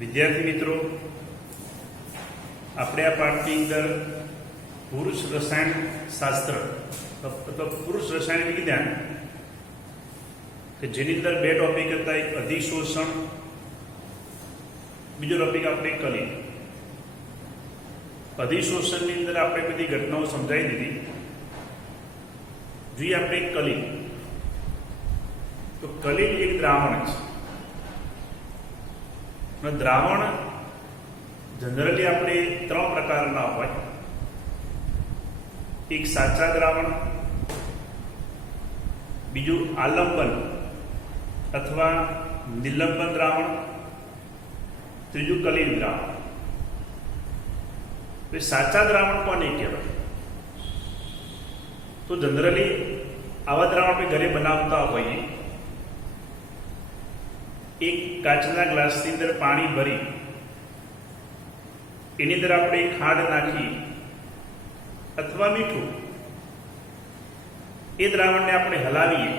વિદ્યાર્થી મિત્રો, આપણે આ પાઠની અંદર પુરુષ રસાયણ શાસ્ત્ર અથવા પુરુષ રસાયણ વિજ્ઞાન કે જેની અંદર બે ટોપિક હતા, એક અધિશોષણ, બીજો ટોપિક આપણે કલિલ. અધિશોષણની અંદર આપણે બધી ઘટનાઓ સમજાવી દીધી. જોઈએ આપણે કલિલ. તો કલિલ એક દ્રાવણ છે. દ્રાવણ જનરલી આપણે ત્રણ પ્રકારના હોય. એક સાચા દ્રાવણ, બીજું આલંબન અથવા નિલંબન દ્રાવણ, ત્રીજું કલિલ દ્રાવણ. સાચા દ્રાવણ કોને કહેવાય? તો જનરલી આવા દ્રાવણ આપણે ઘરે બનાવતા હોઈએ. એક કાચના ગ્લાસની અંદર પાણી ભરી એની અંદર આપણે ખાંડ નાખી અથવા મીઠું, એ દ્રાવણને આપણે હલાવીએ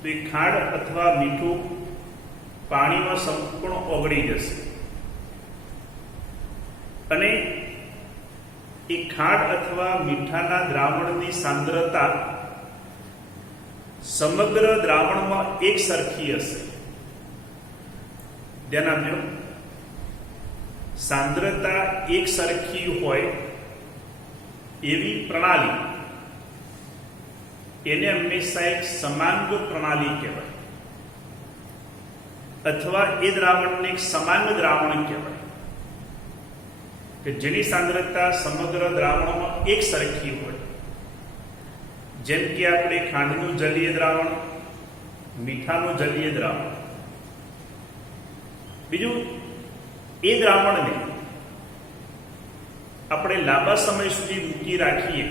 તો એ ખાંડ અથવા મીઠું પાણીમાં સંપૂર્ણ ઓગળી જશે અને એ ખાંડ અથવા મીઠાના દ્રાવણની સાંદ્રતા સમગ્ર દ્રાવણમાં એક સરખી હશે. ધ્યાન આપજો, સાંદ્રતા એક સરખી હોય એવી પ્રણાલી એને હંમેશા એક સમાંગ પ્રણાલી કહેવાય, અથવા એ દ્રાવણને એક સમાંગ દ્રાવણ કહેવાય કે જેની સાંદ્રતા સમગ્ર દ્રાવણમાં એક સરખી હોય. જેમ કે આપણે ખાંડનું જલીય દ્રાવણ, મીઠાનું જલીય દ્રાવણ. બીજું, એ દ્રાવણને આપણે લાંબા સમય સુધી મૂકી રાખીએ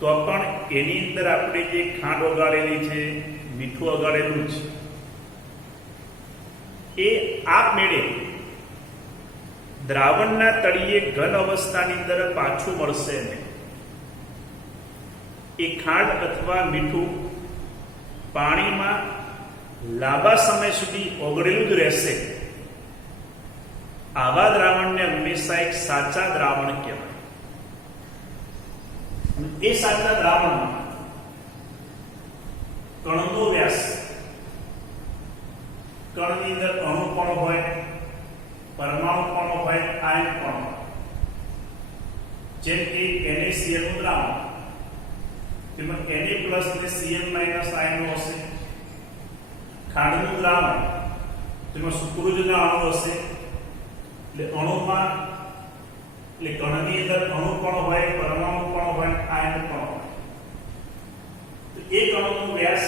તો પણ એની અંદર આપણે જે ખાંડ ઓગાળેલી છે, મીઠું ઓગાળેલું છે, એ આપમેળે દ્રાવણના તળિયે ઘન અવસ્થાની અંદર પાછું મળશે નહીં. એ ખાંડ અથવા મીઠું પાણીમાં લાંબા સમય સુધી ઓગળેલું જ રહેશે. આવા દ્રાવણને હંમેશા એક સાચા દ્રાવણ કહેવાય. એ સાચા દ્રાવણમાં કણનો વ્યાસ, કણની અંદર અણુ પણ હોય, પરમાણુ પણ હોય, આયન પણ હોય. જેમ કે NaCl નું દ્રાવણ, તેમાં Na પ્લસ અને Cl માઇનસ આયનો હશે. ખાંડનું દ્રાવણ, તેમાં સુક્રોઝના અણુ હશે. એટલે અણુમાં, એટલે કણની અંદર અણુ પણ હોય, પરમાણુ પણ હોય, આયન પણ હોય. તો એક અણુનો વ્યાસ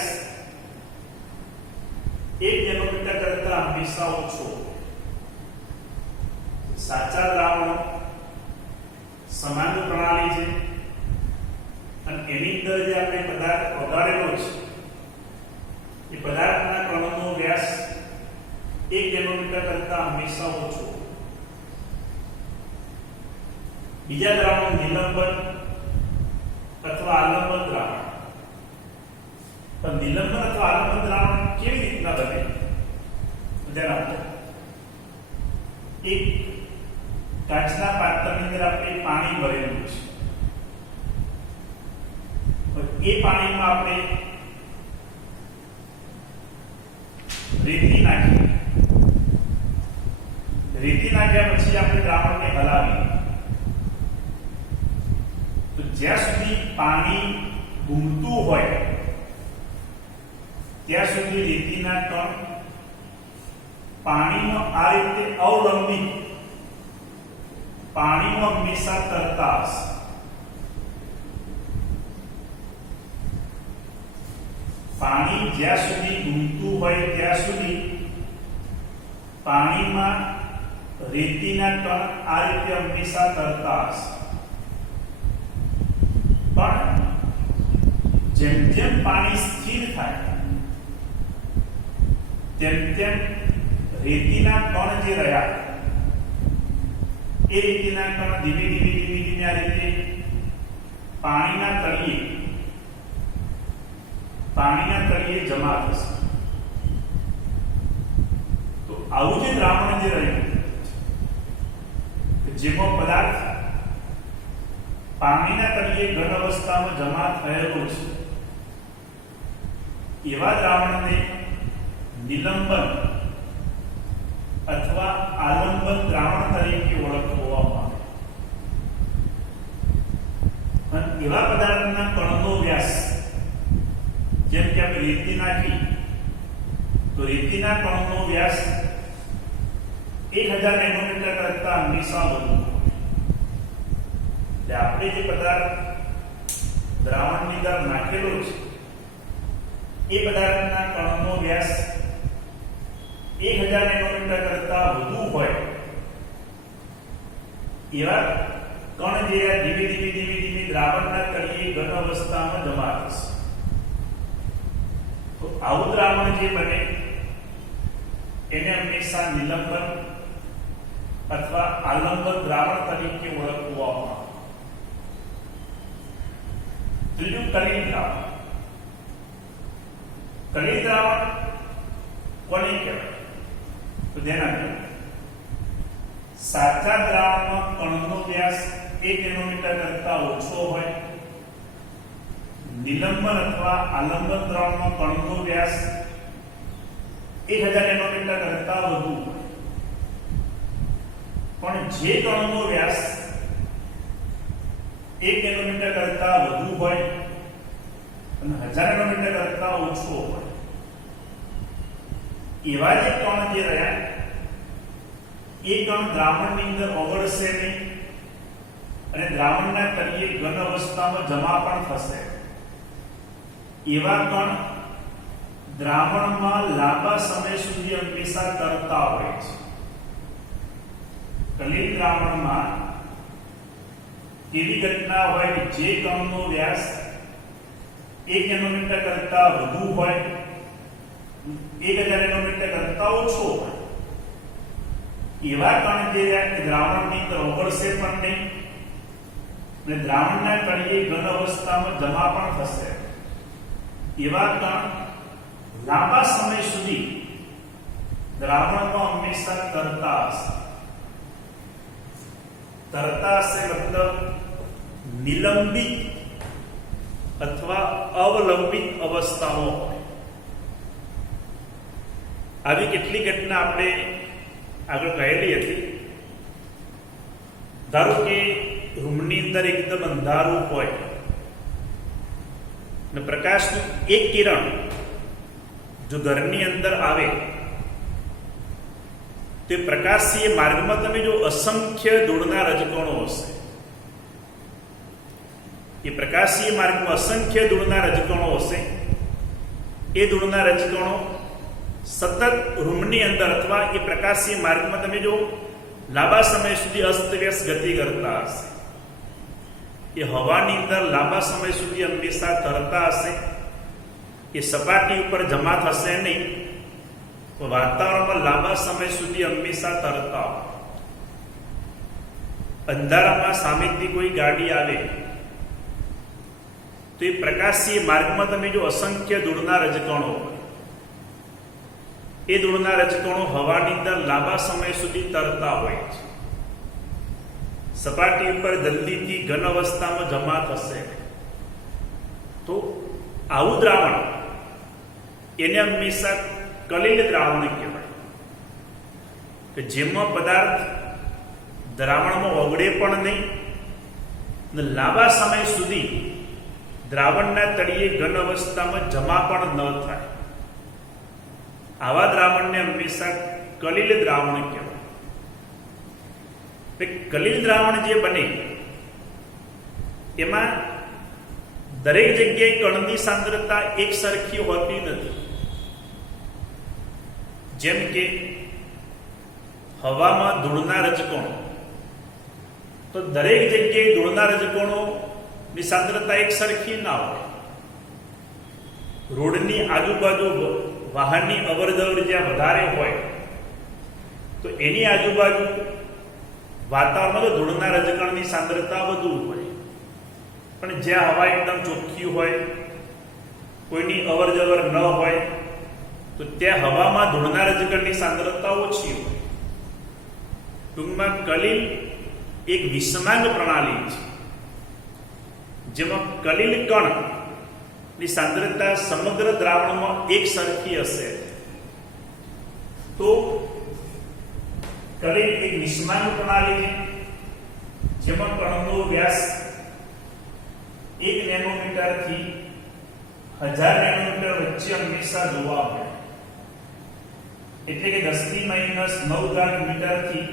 1 નેનોમીટર કરતા હંમેશા ઓછો. સાચા દ્રાવણો સમાન પ્રણાલી છે અને એની અંદર જે આપણે પદાર્થ ઓગાળેલો છે એ પદાર્થના કણનો વ્યાસ 1 નેનોમીટર કરતા હંમેશા ઓછો. બીજા દ્રાવણો નિલંબન અથવા આલંબન દ્રાવણ. પણ નિલંબન અથવા આલંબન દ્રાવણ કેવી રીતના બને? ધ્યાન આપજો. એક કાચના પાત્રની અંદર આપણે પાણી ભરેલું છે. એ પાણીમાં આપણે રેતી નાખી. રેતી નાખ્યા પછી આપણે દ્રાવણને હલાવીએ તો જ્યાં સુધી પાણી ઘૂમતું હોય ત્યાં સુધી રેતીના કણ પાણીમાં આ રીતે અવલંબિત પાણીમાં હંમેશા તરતા હશે. પાણી જ્યાં સુધી ઘૂમતું હોય ત્યાં સુધી પાણીમાં રેતીના કણ આ રીતે હંમેશા તરતા હશે. પણ જેમ જેમ પાણી સ્થિર થાય તેમ તેમ રેતીના કણ જે રહ્યા એ રેતીના કણ ધીમે ધીમે આ રીતે પાણીના તળિયે જમા થશે. આવું જે દ્રાવણ જે રહ્યું જેમાં પદાર્થ પાણીના તળિયે ઘન અવસ્થામાં જમા થયેલો છે એવા દ્રાવણને નિલંબન અથવા આલંબન દ્રાવણ તરીકે ઓળખવામાં આવે. અને એવા પદાર્થના કણનો વ્યાસ જેમ કે આપણે રેતી નાખી તો રેતીના કણનો વ્યાસ 1000 નેનોમીટર કરતા હંમેશા વધુ. એટલે આપણે જે પદાર્થ દ્રાવણની અંદર નાખેલો છે એ પદાર્થના કણનો વ્યાસ 1000 નેનોમીટર કરતા વધુ હોય એવા કણ જે ધીમે ધીમે દ્રાવણના તળિયે ઘન અવસ્થામાં જમા થશે. તો આવું દ્રાવણ જે બને એને હંમેશા નિલંબન અથવા આલંબન દ્રાવણ તરીકે ઓળખવામાં આવે. ત્રીજું કલિલ દ્રાવણ. કલિલ દ્રાવણ કોને કહેવાય? તો ધ્યાન આપજો. સાચા દ્રાવણમાં કણનો વ્યાસ 1 નેનોમીટર કરતા ઓછો હોય, નિલંબન અથવા આલંબન દ્રાવણમાં કણનો વ્યાસ 1000 નેનોમીટર કરતા વધુ હોય. પણ જે કણનો વ્યાસ 1 નેનોમીટર કરતા વધુ હોય અને 1000 નેનોમીટર કરતા ઓછો હોય એવા જે કણ જે રહ્યા એ કણ દ્રાવણની અંદર ઓગળશે નહીં અને દ્રાવણના તળિયે ઘન અવસ્થામાં જમા પણ થશે. એવા કણ દ્રાવણમાં લાંબા સમય સુધી હંમેશા તરતા હોય છે. કલિલ દ્રાવણમાં એવી ઘટના હોય કે જે કણનો વ્યાસ 1 નેનોમીટર કરતા વધુ હોય, 1000 નેનોમીટર કરતા ઓછો હોય એવા કણ જે દ્રાવણની અંદર ઓગળશે પણ નહીં અને દ્રાવણના તળિયે ઘન અવસ્થામાં જમા પણ થશે. એવા કણ લાંબા સમય સુધી દ્રાવણમાં હંમેશા તરતા હશે. તરતા હશે મતલબ નિલંબિત અથવા અવલંબિત અવસ્થામાં હોય. આવી કેટલી ઘટના આપણે આગળ કહેલી હતી. ધારો કે રૂમની અંદર એકદમ અંધારું હોય અને પ્રકાશનું એક કિરણ જો ઘરની અંદર આવે તે પ્રકાશીય માર્ગમાં તમે જો અસંખ્ય ધૂળના રજકણો હશે. એ પ્રકાશીય માર્ગમાં અસંખ્ય ધૂળના રજકણો હશે. એ ધૂળના રજકણો સતત રૂમની અંદર અથવા એ પ્રકાશીય માર્ગમાં તમે જો લાંબા સમય સુધી અસ્તવ્યસ્ત ગતિ કરતા હશે. એ હવાની અંદર લાંબા સમય સુધી હંમેશા તરતા હશે. એ સપાટી ઉપર જમા થશે નહીં, વાતાવરણમાં લાંબા સમય સુધી હંમેશા તરતા હોય. અંધારામાં સામેથી કોઈ ગાડી આવે તો એ પ્રકાશીય માર્ગમાં તમે જો અસંખ્ય ધૂળના રજકણો હોય, એ ધૂળના રજકણો હવાની અંદર લાંબા સમય સુધી તરતા હોય છે. સપાટી ઉપર જલ્દીથી ઘન અવસ્થામાં જમા થશે. તો આવું દ્રાવણ એને હંમેશા કલિલ દ્રાવણ કહેવાય કે જેમાં પદાર્થ દ્રાવણમાં ઓગળે પણ નહીં અને લાંબા સમય સુધી દ્રાવણના તળિયે ઘન અવસ્થામાં જમા પણ ન થાય. આવા દ્રાવણને હંમેશા કલિલ દ્રાવણ કહેવાય. કલિલ દ્રાવણ જે બને એમાં દરેક જગ્યાએ કણની સાંદ્રતા એક સરખી હોતી નથી. જેમ કે હવામાં ધૂળના રજકણો, તો દરેક જગ્યાએ ધૂળના રજકણોની સાંદ્રતા એક સરખી ના હોય. રોડની આજુબાજુ વાહનની અવરજવર જ્યાં વધારે હોય તો એની આજુબાજુ વાતાવરણમાં તો ધૂળના રજકણની સાંદ્રતા વધુ હોય. પણ જ્યાં હવા એકદમ ચોખ્ખી હોય, કોઈની અવરજવર ન હોય, તો તો ત્યાં હવામાં ધૂળના રજકણની સાંદ્રતા ઓછી હોય. ટૂંકમાં કલિલ એક વિષમાંગ પ્રણાલી છે જેમાં કલિલ કણની સાંદ્રતા સમગ્ર દ્રાવણમાં એક સરખી હશે. તો કલિલ એક વિષમાંગ પ્રણાલી છે જેમાં કણનો વ્યાસ 1 નેનોમીટર થી 1000 નેનોમીટર વચ્ચે હંમેશા જોવા મળે. એટલે કે 10⁻9 ઘાત મીટર થી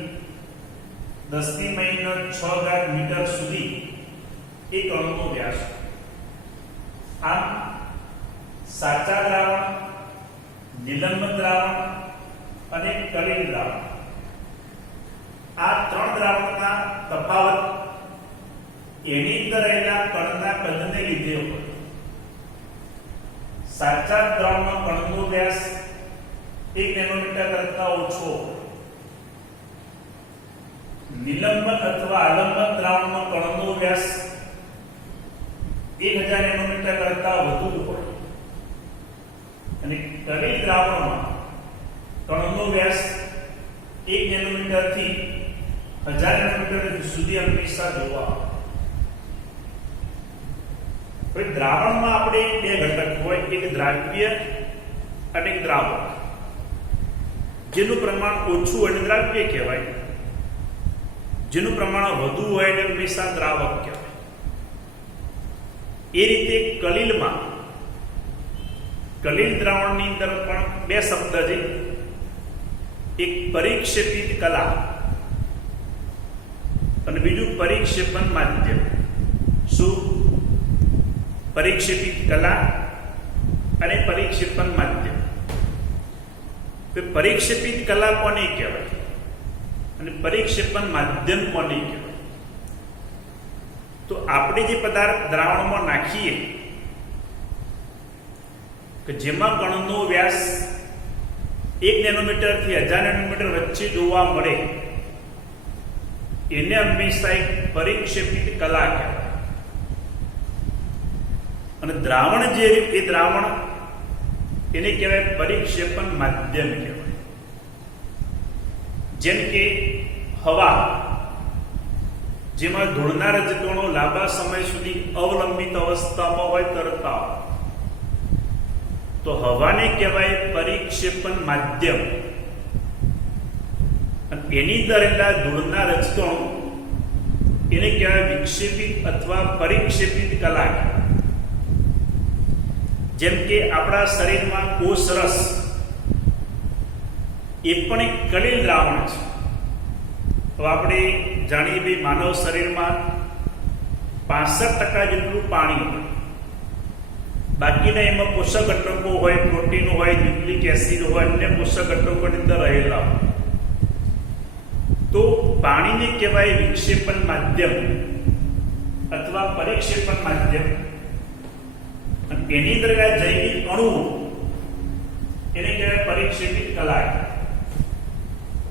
10⁻6 ઘાત મીટર સુધી એ કણનો વ્યાસ. આમ સાચા દ્રાવણ, નિલંબન દ્રાવણ અને કલિલ દ્રાવણ, આ ત્રણ દ્રાવણના તફાવત એની અંદર રહેલા કણના કદને લીધે હોય. સાચા દ્રાવણમાં કણનો વ્યાસ 1 નેનોમીટર કરતા ઓછો, નિલંબન અથવા આલંબન દ્રાવણમાં કણનો વ્યાસ 1000 નેનોમીટર કરતા વધુ હોય અને કલિલ દ્રાવણમાં કણનો વ્યાસ 1 નેનોમીટર થી 1000 નેનોમીટર સુધી હંમેશા જોવા મળે. દ્રાવણમાં આપણે બે ઘટક હોય, એક દ્રાવ્ય અને એક દ્રાવક. જેનું પ્રમાણ ઓછું હોય એને દ્રાવ્ય કહેવાય, જેનું પ્રમાણ વધુ હોય એને હંમેશા દ્રાવક કહેવાય. એ રીતે કલિલમાં, કલિલ દ્રાવણની અંદર પણ બે શબ્દ છે, એક પરિક્ષેપિત કલા અને બીજું પરિક્ષેપણ માધ્યમ. શું? પરિક્ષેપિત કલા અને પરિક્ષેપણ માધ્યમ. પરિક્ષેપિત કલા કોને કહેવાય અને પરિક્ષેપણ માધ્યમ કોને કહેવાય? તો આપણે જે પદાર્થ દ્રાવણમાં નાખીએ કે જેમાં કણનો વ્યાસ 1 નેનોમીટર થી 1000 નેનોમીટર વચ્ચે જોવા મળે એને હંમેશા એક પરિક્ષેપિત કલા કહેવાય. અને દ્રાવણ જે એ દ્રાવણ એને કહેવાય પરિક્ષેપણ માધ્યમ કહેવાય. જેમ કે હવા, જેમાં ધૂળના રજકણો લાંબા સમય સુધી અવલંબિત અવસ્થામાં હોય, તરતા હોય, તો હવાને કહેવાય પરિક્ષેપણ માધ્યમ. અને એની અંદર રહેલા ધૂળના રજકણો એને કહેવાય વિક્ષેપિત અથવા પરિક્ષેપિત કલા. જેમ કે આપણા શરીરમાં કોષ રસ એ પણ એક કલિલ દ્રાવણ છે. તો આપણે જાણીએ ભાઈ માનવ શરીરમાં 65% જેટલું પાણી હોય, બાકીના એમાં પોષક ઘટકો હોય, પ્રોટીન હોય, ન્યુક્લિક એસિડ હોય, અન્ય પોષક ઘટકોની અંદર રહેલા હોય. તો પાણીને કહેવાય વિક્ષેપણ માધ્યમ અથવા પરિક્ષેપણ માધ્યમ. એની અંદર જૈવિક અણુઓ એને કહેવાય પરિક્ષેપિત કલા.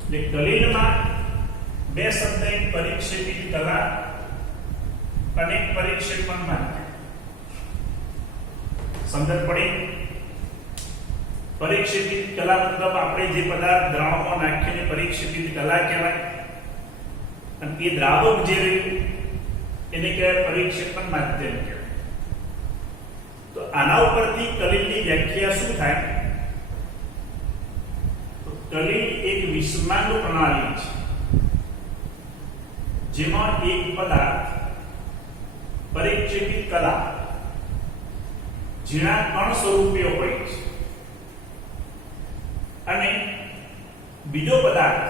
એટલે કલિલમાં બે શબ્દ, એક પરિક્ષેપિત કલા અને એક પરિક્ષેપણ માધ્યમ. સમજણ પડી? પરિક્ષેપિત કલા મતલબ આપણે જે પદાર્થ દ્રાવણમાં નાખીને પરિક્ષેપિત કલા કહેવાય, અને એ દ્રાવક જે રહ્યું એને કહેવાય પરિક્ષેપણ માધ્યમ કહેવાય. તો આના ઉપરથી કલિલની વ્યાખ્યા શું થાય? તો કલિલ એક વિષમાંગ પ્રણાલી છે જેમાં એક પદાર્થ પરિક્ષેપિત કલા ઝીણા કણ સ્વરૂપે હોય છે અને બીજો પદાર્થ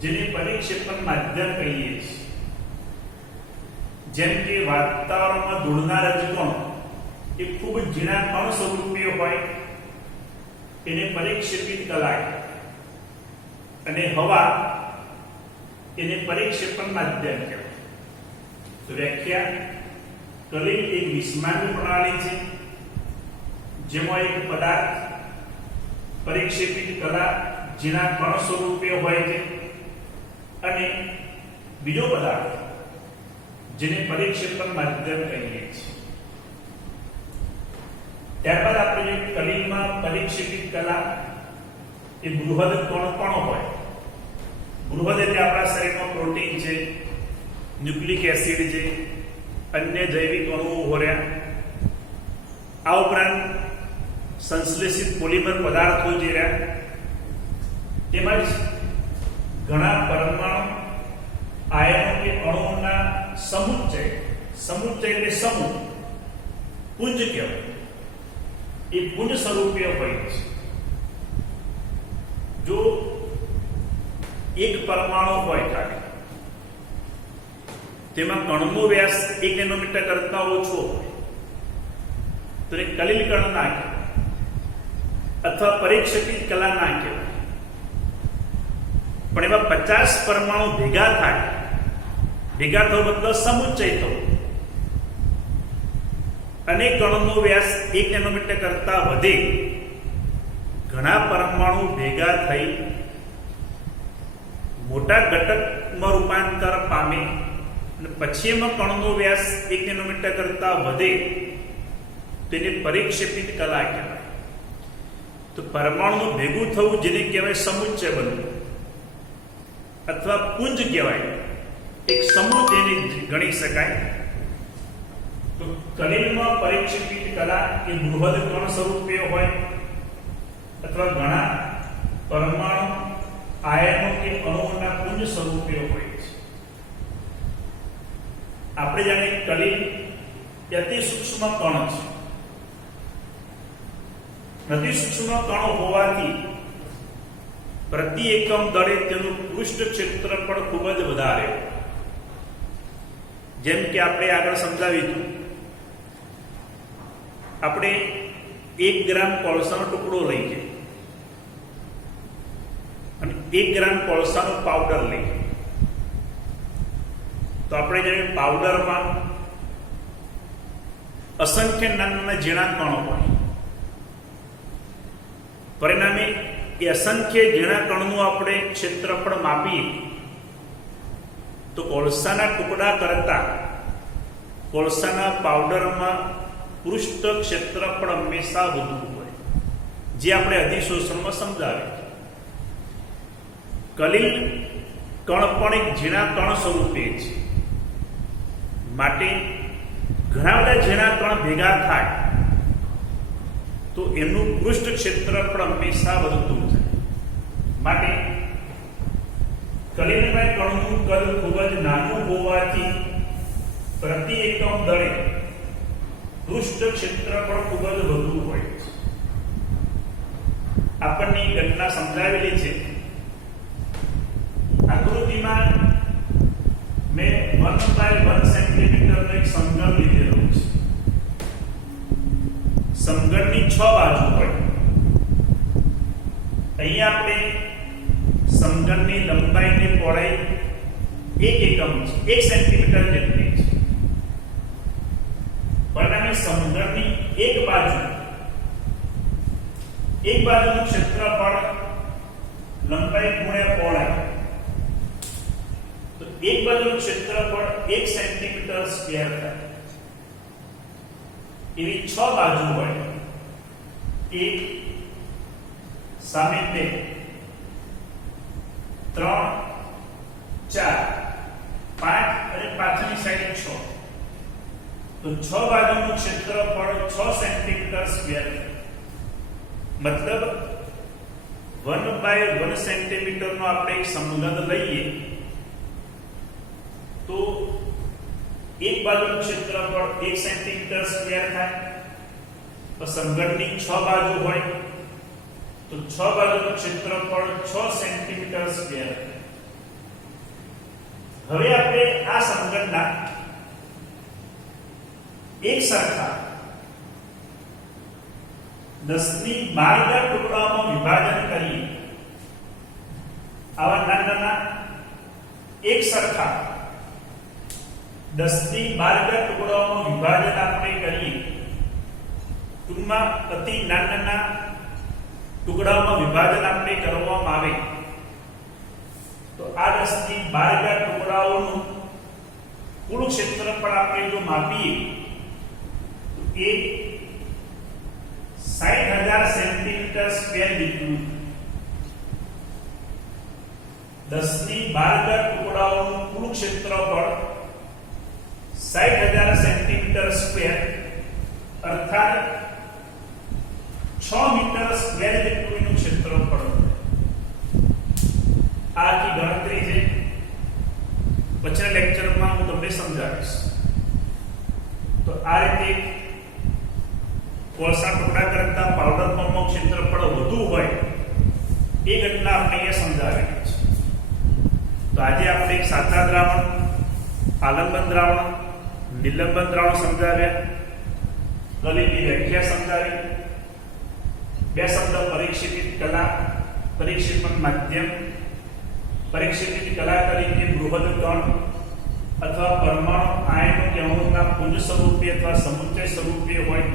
જેને પરિક્ષેપણ માધ્યમ કહીએ છીએ. જેમ કે વાતાવરણમાં ધૂળના રજકણો એ ખૂબ જ ઝીણા કણ સ્વરૂપે હોય એને પરિક્ષેપિત કલા, અને હવા એને પરિક્ષેપણ માધ્યમ કહેવાય. તો વ્યાખ્યા: કલિલ એક વિષમાંગ પ્રણાલી છે જેમાં એક પદાર્થ પરિક્ષેપિત કલા ઝીણા કણ સ્વરૂપે હોય છે અને બીજો પદાર્થ જેને પરિક્ષેપણ માધ્યમ કહીએ છીએ. ત્યારબાદ આપણે જે કલિલમાં પરિક્ષેપિત કલા એ બૃહદ કણ પણ હોય. બૃહદ એટલે આપણા શરીરમાં પ્રોટીન છે, ન્યુક્લિક એસિડ છે, અન્ય જૈવિક અણુઓ હોર્યા, આ ઉપરાંત સંશ્લેષિત પોલિમર પદાર્થો જે રહ્યા, તેમજ ઘણા પરમાણુ આયનો કે અણુઓના સમુચ્ચય એટલે સમૂહ, પુંજ કહેવાય, એ પુંજ સ્વરૂપે હોય છે. જો એક પરમાણુ હોય ખાલી, તેમાં કણનો વ્યાસ 1 નેનોમીટર કરતા ઓછો હોય તો એ કલિલ કણ ના કહેવાય અથવા પરિક્ષેપિત કલા ના કહેવાય. પણ એમાં 50 પરમાણુ ભેગા થવો મતલબ સમુચ્ચય થવો, અને કણનો વ્યાસ 1 નેનોમીટર કરતા વધે, ઘણા પરમાણુ ભેગા થઈ મોટા ઘટકમાં રૂપાંતર પામે અને પછી એમાં કણનો વ્યાસ 1 નેનોમીટર કરતા વધે તેને પરિક્ષેપિત કલા કહેવાય. તો પરમાણુનું ભેગું થવું જેને કહેવાય સમુચ્ચય બનવું અથવા પુંજ કહેવાય, એક સમૂહ તેને ગણી શકાય. તો કલિલમાં પરિક્ષેપિત કલા એ બૃહદ કણ સ્વરૂપે હોય અથવા ઘણા પરમાણુ આયનો કે અણુઓના પુંજ સ્વરૂપે હોય છે. આપણે જાણે કલિલ અતિ સૂક્ષ્મ કણ છે. અતિ સૂક્ષ્મ કણો હોવાથી પ્રતિ એકમ દળે તેનું પૃષ્ઠ ક્ષેત્રફળ ખૂબ જ વધારે. જેમ કે આપણે આગળ સમજાવ્યું હતું, આપણે 1 ગ્રામ કોલસાનો ટુકડો લઈએ અને 1 ગ્રામ કોલસાનો પાવડર લઈએ તો આપણે જાણીએ પાવડરમાં અસંખ્ય નાના ઝીણા કણો હોય. પરિણામે એ અસંખ્ય ઝીણા કણનું આપણે ક્ષેત્રફળ માપીએ તો કોલસાના ટુકડા કરતા કોલસાના પાવડરમાં પૃષ્ઠ ક્ષેત્રફળ હંમેશા વધુ હોય, જે આપણે અધિશોષણમાં સમજાવ્યું. કલિલ કણ પણ એક ઝીણા કણ સ્વરૂપે છે, માટે ઘણા બધા ઝીણા કણ ભેગા થાય તો એનું પૃષ્ઠ ક્ષેત્રફળ હંમેશા વધતું જાય. માટે કલિલના કણનું કદ ખૂબ જ નાનું હોવાથી પ્રતિ એકમ દળે પૃષ્ઠ ક્ષેત્રફળ ખૂબ જ વધુ હોય છે. આપણને ઘટના સમજાવેલી છે. આકૃતિમાં મેં 1/1 સેન્ટીમીટરનો એક સમઘન લીધેલો છે. સમઘનની 6 બાજુ હોય. અહીંયા આપણે સમઘનની લંબાઈની પહોળાઈ 1 એકમ છે, 1 સેન્ટીમીટર જેટલી છે. પરિણામે સમઘનની એક બાજુનું ક્ષેત્રફળ લંબાઈ ગુણ્યા પહોળાઈ, તો એક બાજુનું ક્ષેત્રફળ 1 સેન્ટીમીટર સ્ક્વેર થાય. એવી 6 બાજુ હોય, 1 સામે 2 3 4 5 અને પાછળની સાઈડ 6, તો 6 બાજુનું ક્ષેત્રફળ 6 સેન્ટીમીટર સ્ક્વેર. મતલબ 1/1 સેન્ટીમીટરનો આપણે એક સમઘન લઈએ તો એક બાજુનું ક્ષેત્રફળ 1 સેન્ટીમીટર સ્ક્વેર થાય. તો સમઘનની 6 બાજુ હોય તો 6 બાજુનું ક્ષેત્રફળ 6 સેન્ટીમીટર સ્ક્વેર. હવે આપણે આ સમઘનના એક સરખા 10^12 ટુકડાઓમાં વિભાજન કરીએ. આવા નાના એક સરખા 10^12 ટુકડાઓમાં વિભાજન આપણે કરીએ. ટૂંકમાં અતિ નાના ટુકડાઓમાં વિભાજન આપણે કરવામાં આવે તો આ 10^12 ટુકડાઓનું કુલ ક્ષેત્રફળ આપણે જો માપીએ તો એ 60,000 સેન્ટીમીટર સ્ક્વેર જેટલું 10^12 ટુકડાઓનું કુલ ક્ષેત્રફળ 60,000 સેન્ટીમીટર સ્ક્વેર અર્થાત 6 મીટર સ્ક્વેર જેટલું એનું ક્ષેત્રફળ. આની ગણતરી છે પછીના લેક્ચરમાં હું તમને સમજાવીશ. તો આ રીતે કોલસા ટુકડા કરતા પાવડર પંપનું ક્ષેત્રફળ વધુ હોય એ ઘટના આપણે અહીંયા સમજાવી છે. તો આજે આપણે એક સાંદ્ર દ્રાવણ, આલંબન દ્રાવણ, નિલંબન દ્રાવણ સમજાવ્યા, ગલિતની વ્યાખ્યા સમજાવી, બે શબ્દ પરીક્ષિત કલા, પરીક્ષિત માધ્યમ, પરીક્ષિત કલા તરીકે બૃહદ કણ અથવા પરમાણુ આયનો કે અણુના પુંજ સ્વરૂપે અથવા સમુચ્ચય સ્વરૂપે હોય